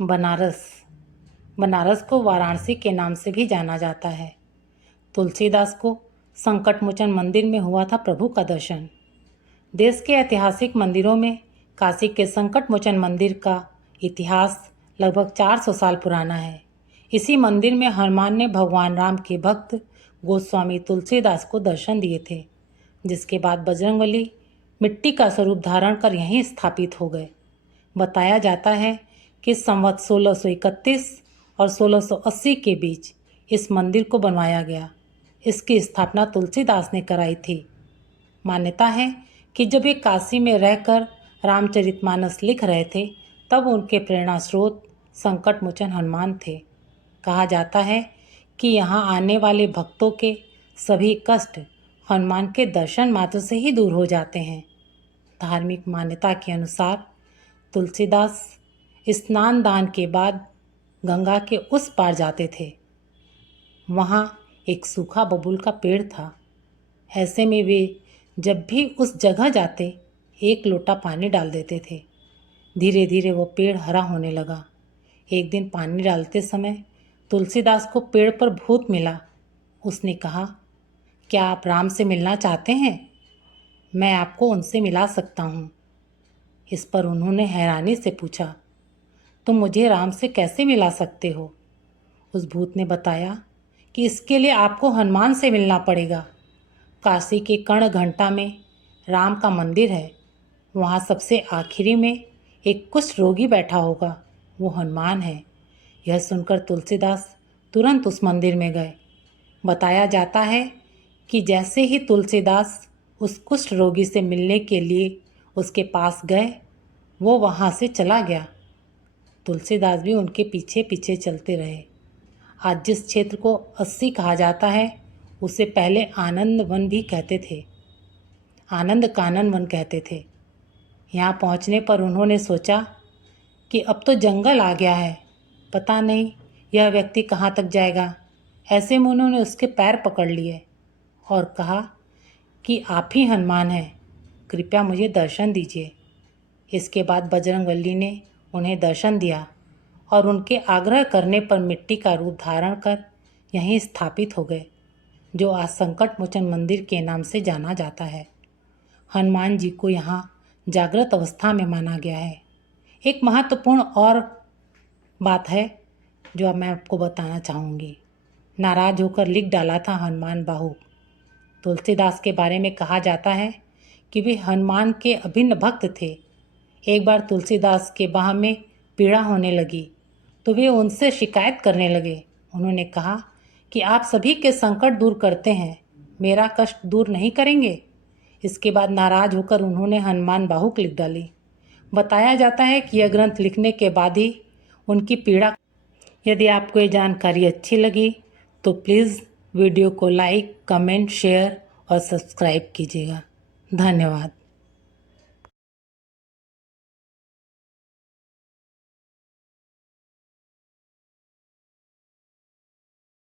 बनारस बनारस को वाराणसी के नाम से भी जाना जाता है। तुलसीदास को संकटमोचन मंदिर में हुआ था प्रभु का दर्शन। देश के ऐतिहासिक मंदिरों में काशी के संकटमोचन मंदिर का इतिहास लगभग 400 साल पुराना है। इसी मंदिर में हनुमान ने भगवान राम के भक्त गोस्वामी तुलसीदास को दर्शन दिए थे, जिसके बाद बजरंगबली मिट्टी का स्वरूप धारण कर यहीं स्थापित हो गए। बताया जाता है कि संवत 1631 और 1680 के बीच इस मंदिर को बनवाया गया। इसकी स्थापना तुलसीदास ने कराई थी। मान्यता है कि जब वे काशी में रहकर रामचरितमानस लिख रहे थे, तब उनके प्रेरणा स्रोत संकटमोचन हनुमान थे। कहा जाता है कि यहाँ आने वाले भक्तों के सभी कष्ट हनुमान के दर्शन मात्र से ही दूर हो जाते हैं। धार्मिक मान्यता के अनुसार तुलसीदास स्नान दान के बाद गंगा के उस पार जाते थे। वहाँ एक सूखा बबूल का पेड़ था। ऐसे में वे जब भी उस जगह जाते, एक लोटा पानी डाल देते थे। धीरे धीरे वो पेड़ हरा होने लगा। एक दिन पानी डालते समय तुलसीदास को पेड़ पर भूत मिला। उसने कहा, क्या आप राम से मिलना चाहते हैं? मैं आपको उनसे मिला सकता हूँ। इस पर उन्होंने हैरानी से पूछा, तुम मुझे राम से कैसे मिला सकते हो? उस भूत ने बताया कि इसके लिए आपको हनुमान से मिलना पड़ेगा। काशी के कर्ण घंटा में राम का मंदिर है। वहाँ सबसे आखिरी में एक कुष्ठ रोगी बैठा होगा, वो हनुमान है। यह सुनकर तुलसीदास तुरंत उस मंदिर में गए। बताया जाता है कि जैसे ही तुलसीदास उस कुष्ठ रोगी से मिलने के लिए उसके पास गए, वो वहाँ से चला गया। तुलसीदास भी उनके पीछे पीछे चलते रहे। आज जिस क्षेत्र को अस्सी कहा जाता है, उसे पहले आनंद वन भी कहते थे, आनंद कानन वन कहते थे। यहाँ पहुँचने पर उन्होंने सोचा कि अब तो जंगल आ गया है, पता नहीं यह व्यक्ति कहाँ तक जाएगा। ऐसे में उन्होंने उसके पैर पकड़ लिए और कहा कि आप ही हनुमान हैं, कृपया मुझे दर्शन दीजिए। इसके बाद बजरंगबली ने उन्हें दर्शन दिया और उनके आग्रह करने पर मिट्टी का रूप धारण कर यहीं स्थापित हो गए, जो आज संकटमोचन मंदिर के नाम से जाना जाता है। हनुमान जी को यहाँ जागृत अवस्था में माना गया है। एक महत्वपूर्ण और बात है जो अब मैं आपको बताना चाहूँगी। नाराज होकर लिख डाला था हनुमान बाहु। तुलसीदास के बारे में कहा जाता है कि वे हनुमान के अभिन्न भक्त थे। एक बार तुलसीदास के बाह में पीड़ा होने लगी तो वे उनसे शिकायत करने लगे। उन्होंने कहा कि आप सभी के संकट दूर करते हैं, मेरा कष्ट दूर नहीं करेंगे? इसके बाद नाराज होकर उन्होंने हनुमान बाहुक लिख डाली। बताया जाता है कि यह ग्रंथ लिखने के बाद ही उनकी पीड़ा। यदि आपको ये जानकारी अच्छी लगी तो प्लीज़ वीडियो को लाइक, कमेंट, शेयर और सब्सक्राइब कीजिएगा। धन्यवाद।